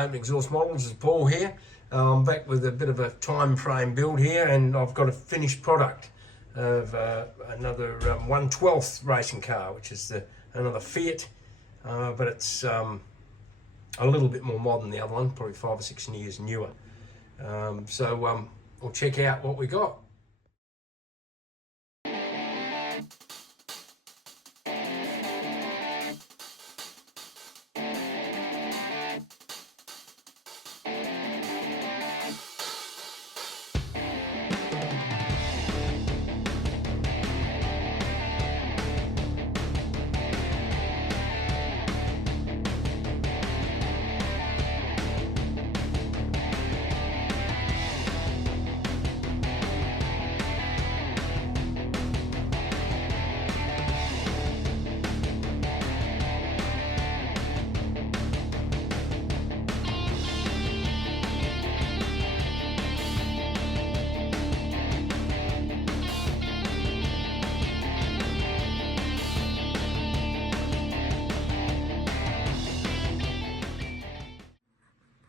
Open Exhaust Models. It's Paul here. I'm back with a bit of a time frame build here, and I've got a finished product of another 1/12 racing car, which is another Fiat, but it's a little bit more modern than the other one, probably 5 or 6 years newer. So we'll check out what we got.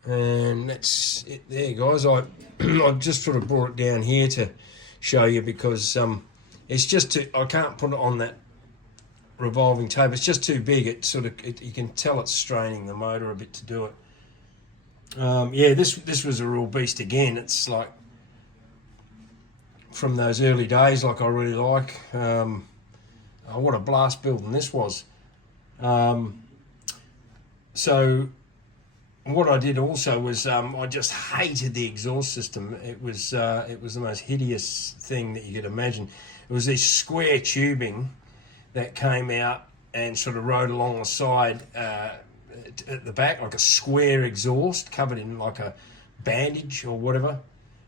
And that's it there, guys. I just sort of brought it down here to show you because it's just too, I can't put it on that revolving tape. It's just too big. It sort of, you can tell it's straining the motor a bit to do it. Yeah, this was a real beast again. It's like from those early days, like I really like. Oh, what a blast building this was. So what I did also was I just hated the exhaust system. It was the most hideous thing that you could imagine. It was this square tubing that came out and sort of rode along the side at the back, like a square exhaust covered in like a bandage or whatever.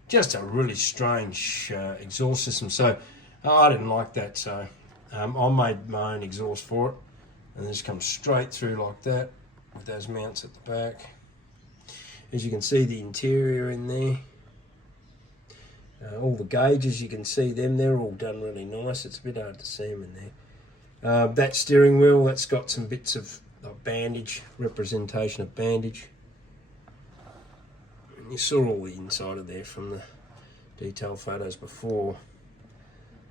Just a really strange exhaust system. So I didn't like that. So I made my own exhaust for it, and this comes straight through like that with those mounts at the back. As you can see, the interior in there, all the gauges, you can see them, they're all done really nice. It's a bit hard to see them in there. That steering wheel, that's got some bits of bandage, representation of bandage. And you saw all the inside of there from the detailed photos before.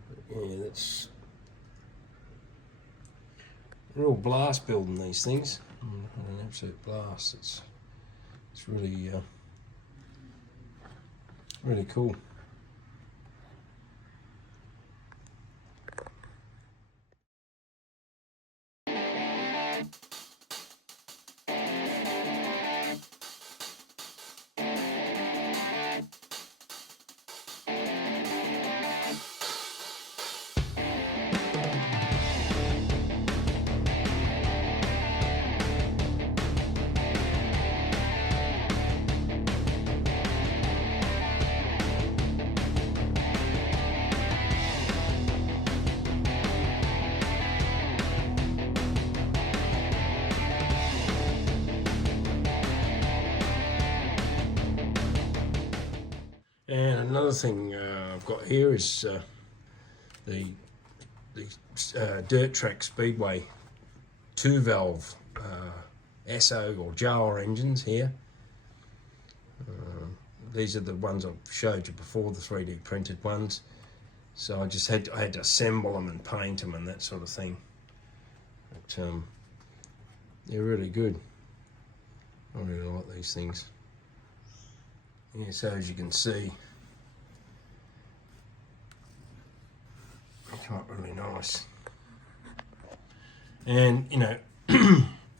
But yeah, that's a real blast building these things. An absolute blast. It's really, really cool. And another thing I've got here is the Dirt Track Speedway 2-valve SO or JAR engines here. These are the ones I've showed you before, the 3D printed ones. So I had to assemble them and paint them and that sort of thing. But they're really good. I really like these things. Yeah, so as you can see, it's not really nice. And you know,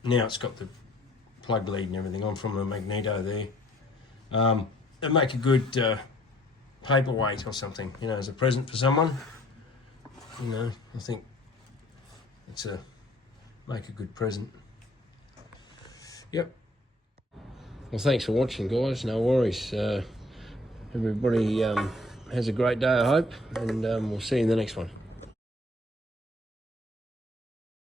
now it's got the plug lead and everything on from the magneto there. It'd make a good paperweight or something, you know, as a present for someone. You know, I think it's make a good present. Yep. Well, thanks for watching, guys. No worries. Everybody has a great day, I hope, and we'll see you in the next one.